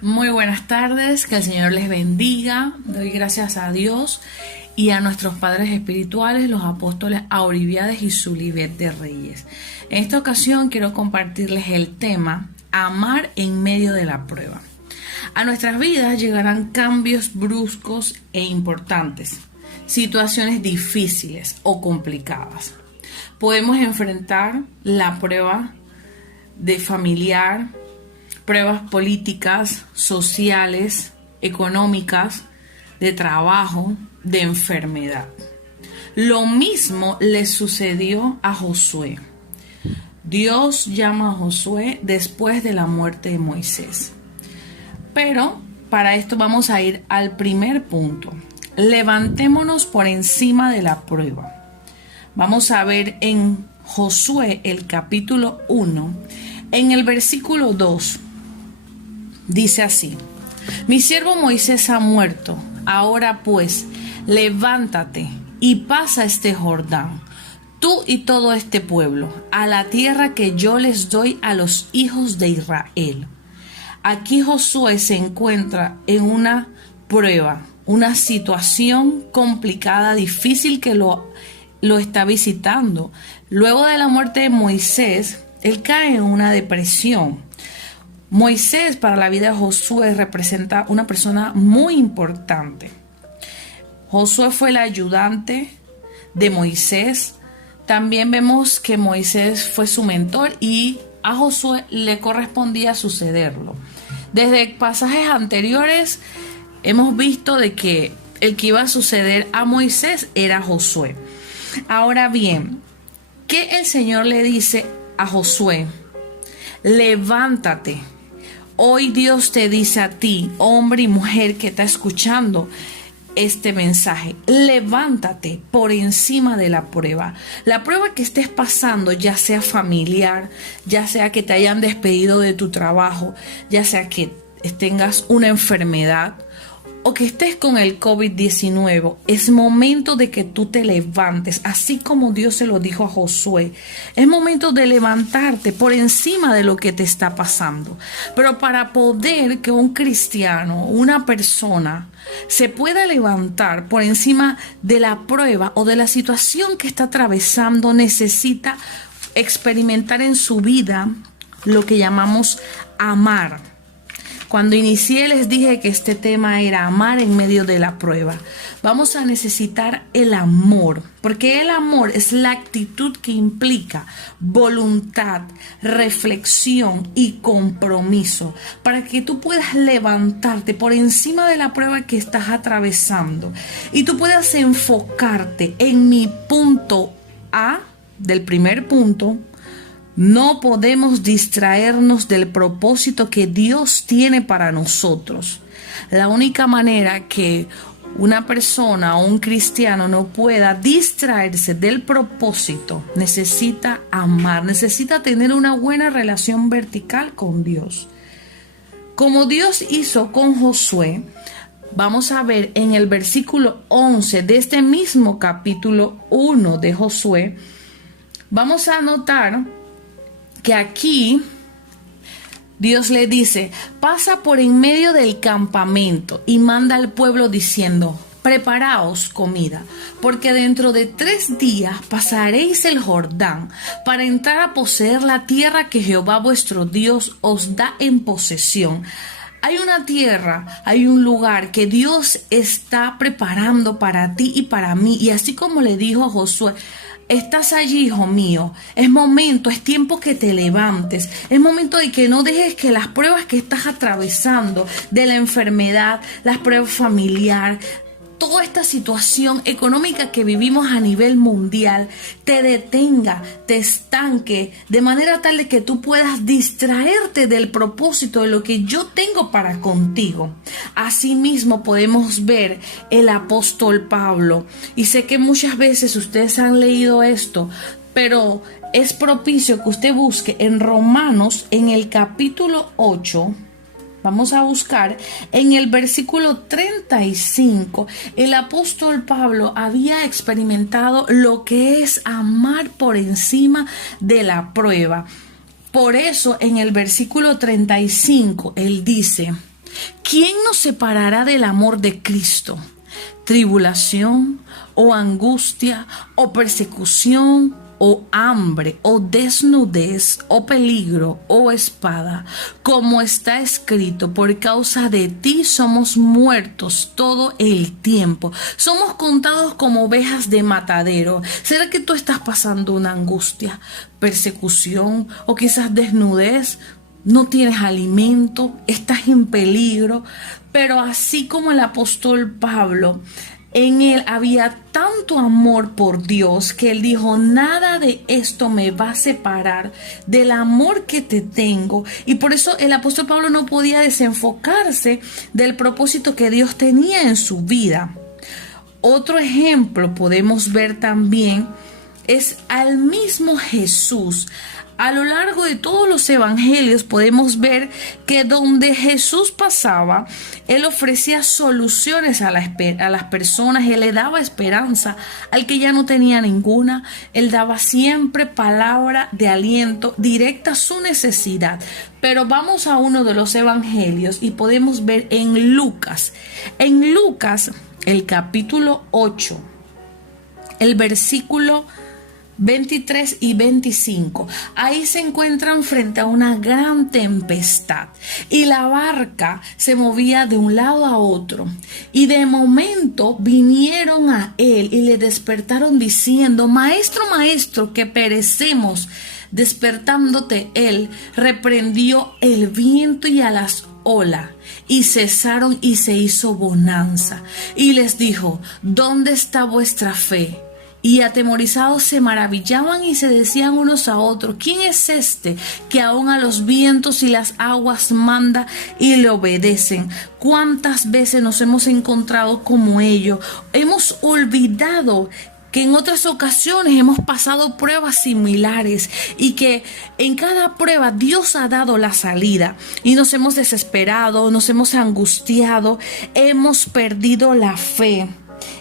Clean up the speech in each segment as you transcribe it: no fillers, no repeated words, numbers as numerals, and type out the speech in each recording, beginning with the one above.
Muy buenas tardes, que el Señor les bendiga. Doy gracias a Dios y a nuestros padres espirituales, los apóstoles Auribiades y Zulibet de Reyes. En esta ocasión quiero compartirles el tema Amar en medio de la prueba. A nuestras vidas llegarán cambios bruscos e importantes, situaciones difíciles o complicadas. Podemos enfrentar la prueba de familiar, pruebas políticas, sociales, económicas, de trabajo, de enfermedad. Lo mismo le sucedió a Josué. Dios llama a Josué después de la muerte de Moisés. Pero para esto vamos a ir al primer punto. Levantémonos por encima de la prueba. Vamos a ver en Josué el capítulo 1, en el versículo 2. Dice así: Mi siervo Moisés ha muerto. Ahora pues, levántate y pasa este Jordán, tú y todo este pueblo, a la tierra que yo les doy a los hijos de Israel. Aquí Josué se encuentra en una prueba, una situación complicada, difícil que lo está visitando. Luego de la muerte de Moisés, él cae en una depresión. Moisés para la vida de Josué representa una persona muy importante. Josué fue el ayudante de Moisés. También vemos que Moisés fue su mentor y a Josué le correspondía sucederlo. Desde pasajes anteriores hemos visto de que el que iba a suceder a Moisés era Josué. Ahora bien, ¿qué el Señor le dice a Josué? Levántate. Hoy Dios te dice a ti, hombre y mujer que está escuchando este mensaje, levántate por encima de la prueba. La prueba que estés pasando, ya sea familiar, ya sea que te hayan despedido de tu trabajo, ya sea que tengas una enfermedad o que estés con el COVID-19, es momento de que tú te levantes, así como Dios se lo dijo a Josué. Es momento de levantarte por encima de lo que te está pasando. Pero para poder que un cristiano, una persona, se pueda levantar por encima de la prueba o de la situación que está atravesando, necesita experimentar en su vida lo que llamamos amar. Cuando inicié les dije que este tema era amar en medio de la prueba. Vamos a necesitar el amor, porque el amor es la actitud que implica voluntad, reflexión y compromiso para que tú puedas levantarte por encima de la prueba que estás atravesando y tú puedas enfocarte en mi punto A del primer punto. No podemos distraernos del propósito que Dios tiene para nosotros. La única manera que una persona o un cristiano no pueda distraerse del propósito, necesita amar, necesita tener una buena relación vertical con Dios. Como Dios hizo con Josué, vamos a ver en el versículo 11 de este mismo capítulo 1 de Josué, vamos a notar que aquí Dios le dice: pasa por en medio del campamento y manda al pueblo diciendo: preparaos comida, porque dentro de 3 días pasaréis el Jordán para entrar a poseer la tierra que Jehová vuestro Dios os da en posesión. Hay una tierra, hay un lugar que Dios está preparando para ti y para mí. Y así como le dijo a Josué: estás allí, hijo mío. Es momento, es tiempo que te levantes. Es momento de que no dejes que las pruebas que estás atravesando, de la enfermedad, las pruebas familiar, toda esta situación económica que vivimos a nivel mundial, te detenga, te estanque, de manera tal de que tú puedas distraerte del propósito de lo que yo tengo para contigo. Asimismo podemos ver el apóstol Pablo, y sé que muchas veces ustedes han leído esto, pero es propicio que usted busque en Romanos, en el capítulo 8, vamos a buscar en el versículo 35. El apóstol Pablo había experimentado lo que es amar por encima de la prueba. Por eso en el versículo 35 él dice: ¿Quién nos separará del amor de Cristo? ¿Tribulación o angustia o persecución o hambre o desnudez o peligro o espada? Como está escrito, por causa de ti somos muertos todo el tiempo. Somos contados como ovejas de matadero. ¿Será que tú estás pasando una angustia, persecución o quizás desnudez? No tienes alimento, estás en peligro, pero así como el apóstol Pablo, en él había tanto amor por Dios que él dijo: nada de esto me va a separar del amor que te tengo. Y por eso el apóstol Pablo no podía desenfocarse del propósito que Dios tenía en su vida. Otro ejemplo podemos ver también es al mismo Jesús. A lo largo de todos los evangelios podemos ver que donde Jesús pasaba, Él ofrecía soluciones a las personas, Él le daba esperanza al que ya no tenía ninguna, Él daba siempre palabra de aliento directa a su necesidad. Pero vamos a uno de los evangelios y podemos ver en Lucas, el capítulo 8, el versículo 23 y 25. Ahí se encuentran frente a una gran tempestad y la barca se movía de un lado a otro, y de momento vinieron a él y le despertaron diciendo: maestro, maestro, que perecemos. Despertándote él, reprendió el viento y a las olas, y cesaron, y se hizo bonanza. Y les dijo: ¿dónde está vuestra fe? Y atemorizados se maravillaban y se decían unos a otros: ¿quién es este que aún a los vientos y las aguas manda y le obedecen? ¿Cuántas veces nos hemos encontrado como ellos? Hemos olvidado que en otras ocasiones hemos pasado pruebas similares y que en cada prueba Dios ha dado la salida, y nos hemos desesperado, nos hemos angustiado, hemos perdido la fe.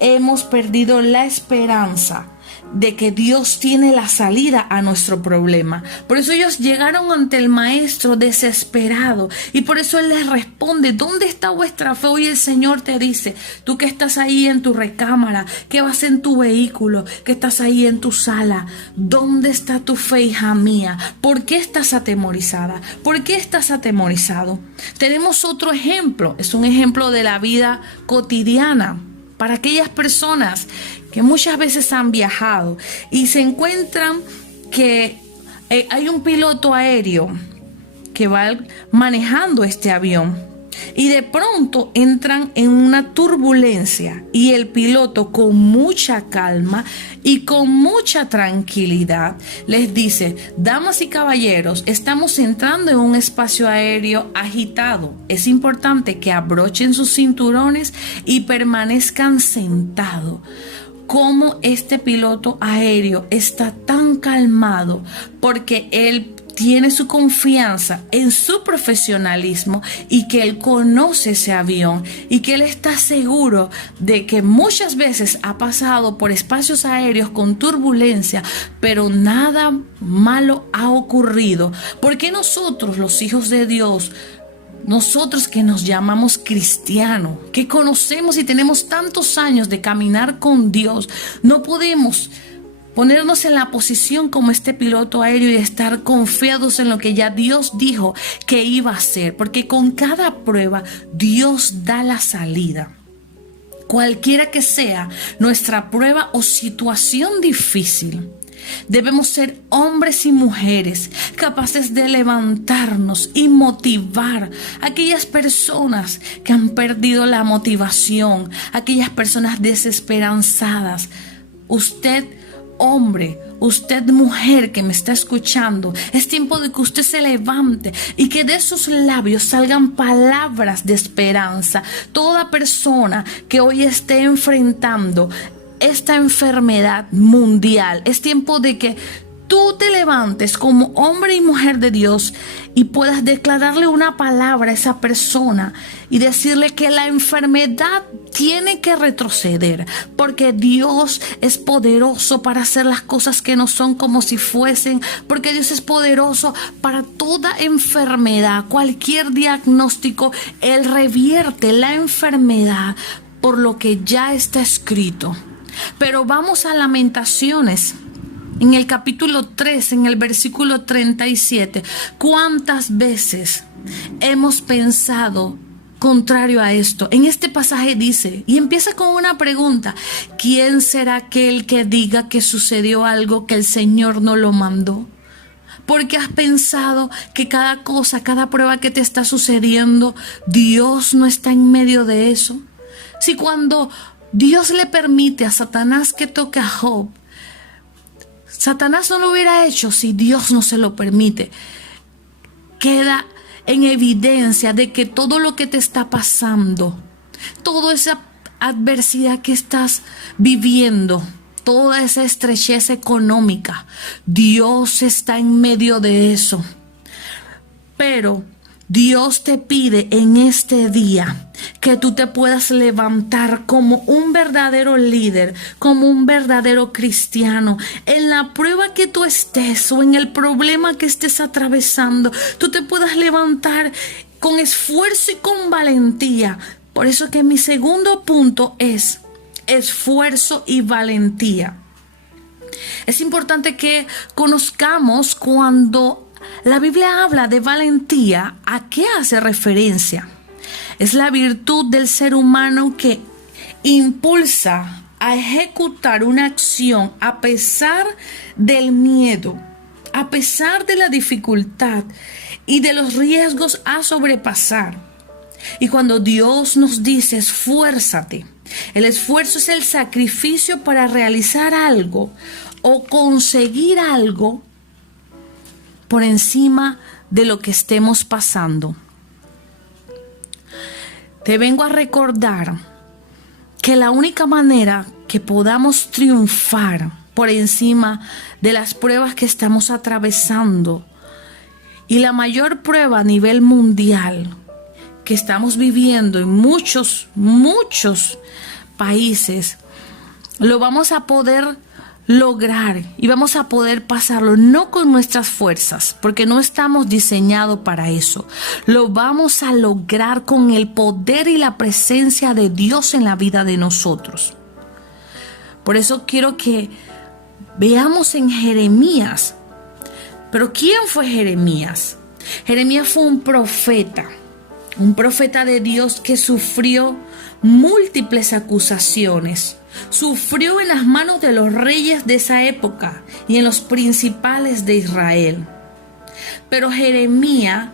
Hemos perdido la esperanza de que Dios tiene la salida a nuestro problema. Por eso ellos llegaron ante el maestro desesperado, y por eso él les responde: ¿dónde está vuestra fe? Hoy el Señor te dice: tú que estás ahí en tu recámara, que vas en tu vehículo, que estás ahí en tu sala, ¿dónde está tu fe, hija mía? ¿Por qué estás atemorizada? ¿Por qué estás atemorizado? Tenemos otro ejemplo, es un ejemplo de la vida cotidiana para aquellas personas que muchas veces han viajado y se encuentran que hay un piloto aéreo que va manejando este avión, y de pronto entran en una turbulencia, y el piloto, con mucha calma y con mucha tranquilidad, les dice: damas y caballeros, estamos entrando en un espacio aéreo agitado. Es importante que abrochen sus cinturones y permanezcan sentados. Cómo este piloto aéreo está tan calmado, porque él tiene su confianza en su profesionalismo, y que él conoce ese avión, y que él está seguro de que muchas veces ha pasado por espacios aéreos con turbulencia, pero nada malo ha ocurrido. Porque nosotros, los hijos de Dios, nosotros que nos llamamos cristianos, que conocemos y tenemos tantos años de caminar con Dios, no podemos ponernos en la posición como este piloto aéreo y estar confiados en lo que ya Dios dijo que iba a hacer? Porque con cada prueba Dios da la salida. Cualquiera que sea nuestra prueba o situación difícil, debemos ser hombres y mujeres capaces de levantarnos y motivar a aquellas personas que han perdido la motivación, aquellas personas desesperanzadas. Usted, hombre, usted, mujer que me está escuchando, es tiempo de que usted se levante y que de sus labios salgan palabras de esperanza. Toda persona que hoy esté enfrentando esta enfermedad mundial, es tiempo de que tú te levantes como hombre y mujer de Dios y puedas declararle una palabra a esa persona y decirle que la enfermedad tiene que retroceder, porque Dios es poderoso para hacer las cosas que no son como si fuesen, porque Dios es poderoso para toda enfermedad, cualquier diagnóstico. Él revierte la enfermedad por lo que ya está escrito. Pero vamos a Lamentaciones. En el capítulo 3, en el versículo 37, ¿cuántas veces hemos pensado contrario a esto? En este pasaje dice, y empieza con una pregunta: ¿quién será aquel que diga que sucedió algo que el Señor no lo mandó? Porque has pensado que cada cosa, cada prueba que te está sucediendo, Dios no está en medio de eso. Si cuando Dios le permite a Satanás que toque a Job, Satanás no lo hubiera hecho si Dios no se lo permite. Queda en evidencia de que todo lo que te está pasando, toda esa adversidad que estás viviendo, toda esa estrechez económica, Dios está en medio de eso. Pero Dios te pide en este día que tú te puedas levantar como un verdadero líder, como un verdadero cristiano. En la prueba que tú estés o en el problema que estés atravesando, tú te puedas levantar con esfuerzo y con valentía. Por eso que mi segundo punto es esfuerzo y valentía. Es importante que conozcamos cuando la Biblia habla de valentía, ¿a qué hace referencia? Es la virtud del ser humano que impulsa a ejecutar una acción a pesar del miedo, a pesar de la dificultad y de los riesgos a sobrepasar. Y cuando Dios nos dice esfuérzate, el esfuerzo es el sacrificio para realizar algo o conseguir algo por encima de lo que estemos pasando. Te vengo a recordar que la única manera que podamos triunfar por encima de las pruebas que estamos atravesando, y la mayor prueba a nivel mundial que estamos viviendo en muchos países, lo vamos a poder lograr y vamos a poder pasarlo no con nuestras fuerzas, porque no estamos diseñados para eso. Lo vamos a lograr con el poder y la presencia de Dios en la vida de nosotros. Por eso quiero que veamos en Jeremías. Pero ¿quién fue Jeremías? Jeremías fue un profeta de Dios que sufrió múltiples acusaciones. Sufrió en las manos de los reyes de esa época y en los principales de Israel. Pero Jeremías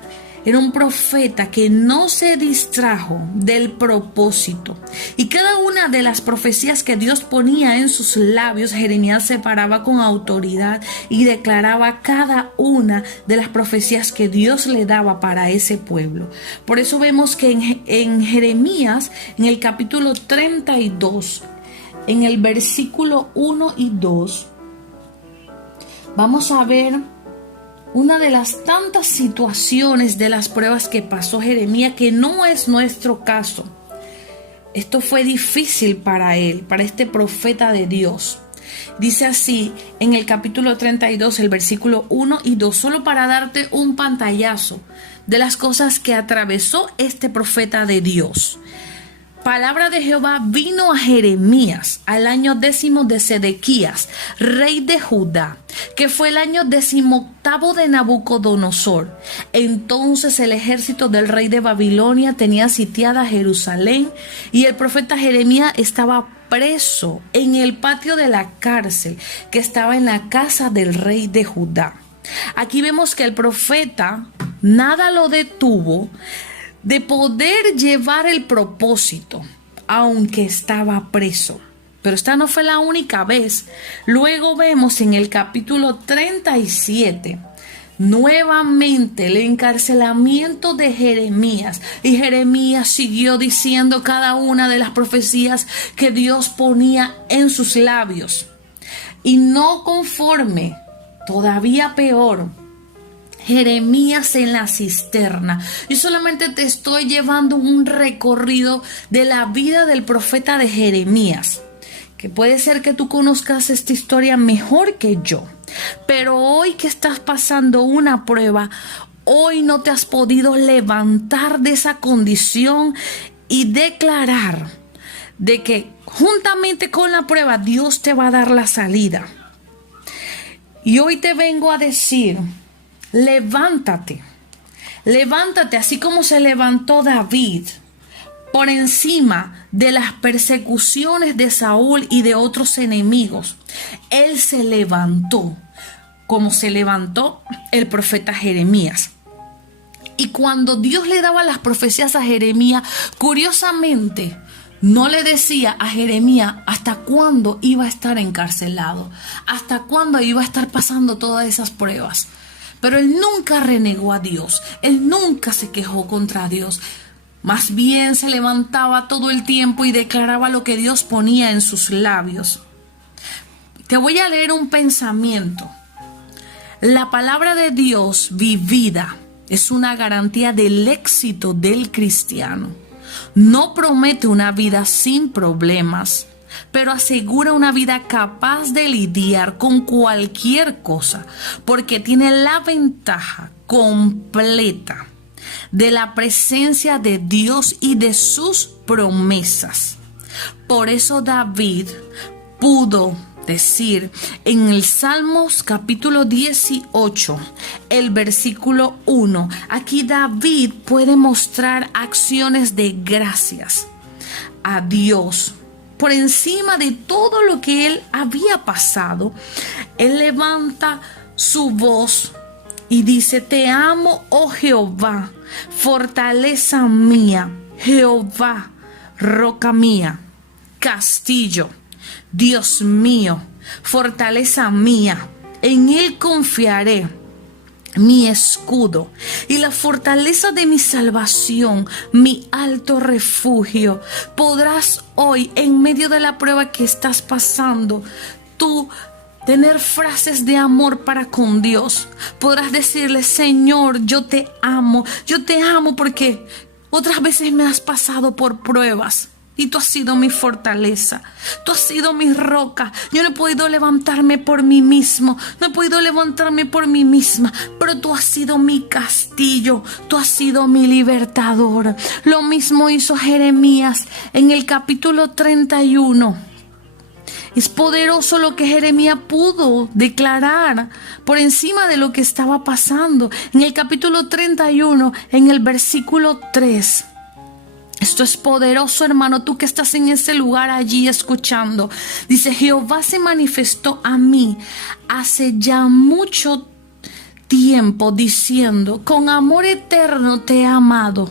era un profeta que no se distrajo del propósito. Y cada una de las profecías que Dios ponía en sus labios, Jeremías se paraba con autoridad y declaraba cada una de las profecías que Dios le daba para ese pueblo. Por eso vemos que en Jeremías, en el capítulo 32, en el versículo 1 y 2, vamos a ver una de las tantas situaciones de las pruebas que pasó Jeremías, que no es nuestro caso. Esto fue difícil para él, para este profeta de Dios. Dice así en el capítulo 32, el versículo 1 y 2, solo para darte un pantallazo de las cosas que atravesó este profeta de Dios. Palabra de Jehová vino a Jeremías al año 10 de Sedequías, rey de Judá, que fue el año 18 de Nabucodonosor. Entonces el ejército del rey de Babilonia tenía sitiada Jerusalén y el profeta Jeremías estaba preso en el patio de la cárcel que estaba en la casa del rey de Judá. Aquí vemos que el profeta nada lo detuvo de poder llevar el propósito, aunque estaba preso. Pero esta no fue la única vez. Luego vemos en el capítulo 37, nuevamente el encarcelamiento de Jeremías. Y Jeremías siguió diciendo cada una de las profecías que Dios ponía en sus labios. Y no conforme, todavía peor, Jeremías en la cisterna. Yo solamente te estoy llevando un recorrido de la vida del profeta de Jeremías, que puede ser que tú conozcas esta historia mejor que yo, pero hoy que estás pasando una prueba, hoy no te has podido levantar de esa condición y declarar de que juntamente con la prueba Dios te va a dar la salida. Y hoy te vengo a decir: levántate, levántate, así como se levantó David por encima de las persecuciones de Saúl y de otros enemigos. Él se levantó como se levantó el profeta Jeremías. Y cuando Dios le daba las profecías a Jeremías, curiosamente, no le decía a Jeremías hasta cuándo iba a estar encarcelado, hasta cuándo iba a estar pasando todas esas pruebas. Pero él nunca renegó a Dios, él nunca se quejó contra Dios. Más bien se levantaba todo el tiempo y declaraba lo que Dios ponía en sus labios. Te voy a leer un pensamiento. La palabra de Dios vivida es una garantía del éxito del cristiano. No promete una vida sin problemas, pero asegura una vida capaz de lidiar con cualquier cosa, porque tiene la ventaja completa de la presencia de Dios y de sus promesas. Por eso David pudo decir en el Salmos capítulo 18, el versículo 1, aquí David puede mostrar acciones de gracias a Dios. Por encima de todo lo que él había pasado, él levanta su voz y dice: te amo, oh Jehová, fortaleza mía, Jehová, roca mía, castillo, Dios mío, fortaleza mía, en él confiaré, mi escudo y la fortaleza de mi salvación, mi alto refugio. Podrás hoy, en medio de la prueba que estás pasando, tú tener frases de amor para con Dios. Podrás decirle: Señor, yo te amo porque otras veces me has pasado por pruebas. Y tú has sido mi fortaleza, tú has sido mi roca. Yo no he podido levantarme por mí mismo, no he podido levantarme por mí misma, pero tú has sido mi castillo, tú has sido mi libertador. Lo mismo hizo Jeremías en el capítulo 31. Es poderoso lo que Jeremías pudo declarar por encima de lo que estaba pasando. En el capítulo 31, en el versículo 3. Esto es poderoso, hermano, tú que estás en ese lugar allí escuchando. Dice: Jehová se manifestó a mí hace ya mucho tiempo diciendo: con amor eterno te he amado.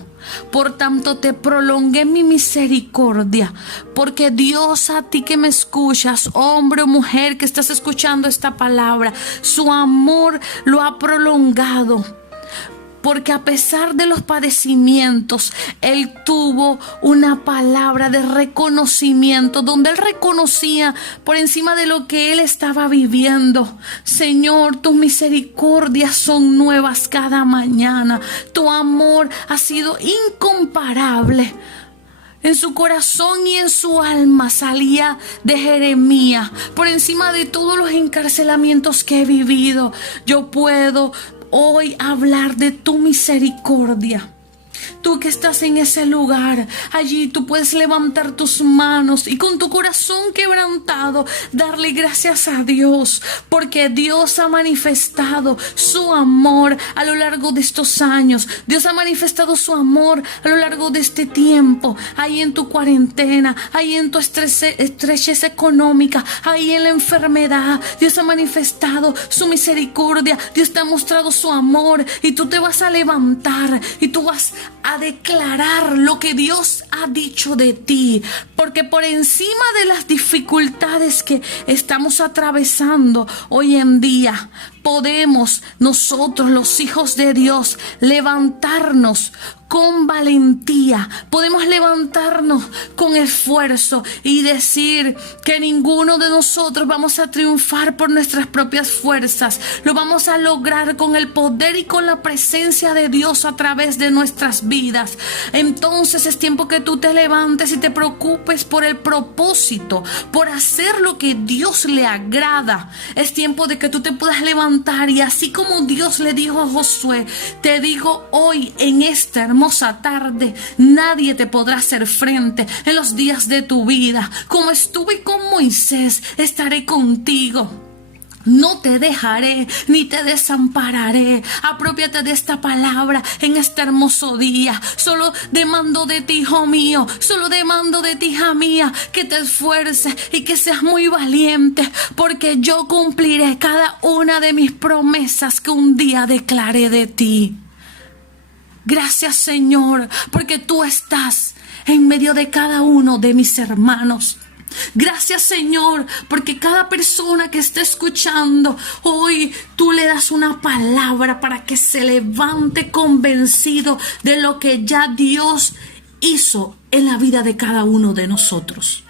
Por tanto te prolongué mi misericordia, porque Dios, a ti que me escuchas, hombre o mujer que estás escuchando esta palabra, su amor lo ha prolongado. Porque a pesar de los padecimientos, él tuvo una palabra de reconocimiento, donde él reconocía por encima de lo que él estaba viviendo: Señor, tus misericordias son nuevas cada mañana. Tu amor ha sido incomparable. En su corazón y en su alma salía de Jeremías: por encima de todos los encarcelamientos que he vivido, yo puedo hoy hablar de tu misericordia. Tú que estás en ese lugar, allí tú puedes levantar tus manos y con tu corazón quebrantado darle gracias a Dios, porque Dios ha manifestado su amor a lo largo de estos años. Dios ha manifestado su amor a lo largo de este tiempo, ahí en tu cuarentena, ahí en tu estrechez económica, ahí en la enfermedad. Dios ha manifestado su misericordia, Dios te ha mostrado su amor, y tú te vas a levantar y tú vas a declarar lo que Dios ha dicho de ti, porque por encima de las dificultades que estamos atravesando hoy en día, podemos nosotros, los hijos de Dios, levantarnos con valentía, podemos levantarnos con esfuerzo y decir que ninguno de nosotros vamos a triunfar por nuestras propias fuerzas. Lo vamos a lograr con el poder y con la presencia de Dios a través de nuestras vidas. Entonces es tiempo que tú te levantes y te preocupes por el propósito, por hacer lo que Dios le agrada. Es tiempo de que tú te puedas levantar y así como Dios le dijo a Josué, te digo hoy en esta hermosa tarde, nadie te podrá hacer frente en los días de tu vida. Como estuve con Moisés, estaré contigo. No te dejaré ni te desampararé. Aprópiate de esta palabra en este hermoso día. Solo demando de ti, hijo mío, solo demando de ti, hija mía, que te esfuerces y que seas muy valiente, porque yo cumpliré cada una de mis promesas que un día declaré de ti. Gracias, Señor, porque tú estás en medio de cada uno de mis hermanos. Gracias, Señor, porque cada persona que esté escuchando hoy tú le das una palabra para que se levante convencido de lo que ya Dios hizo en la vida de cada uno de nosotros.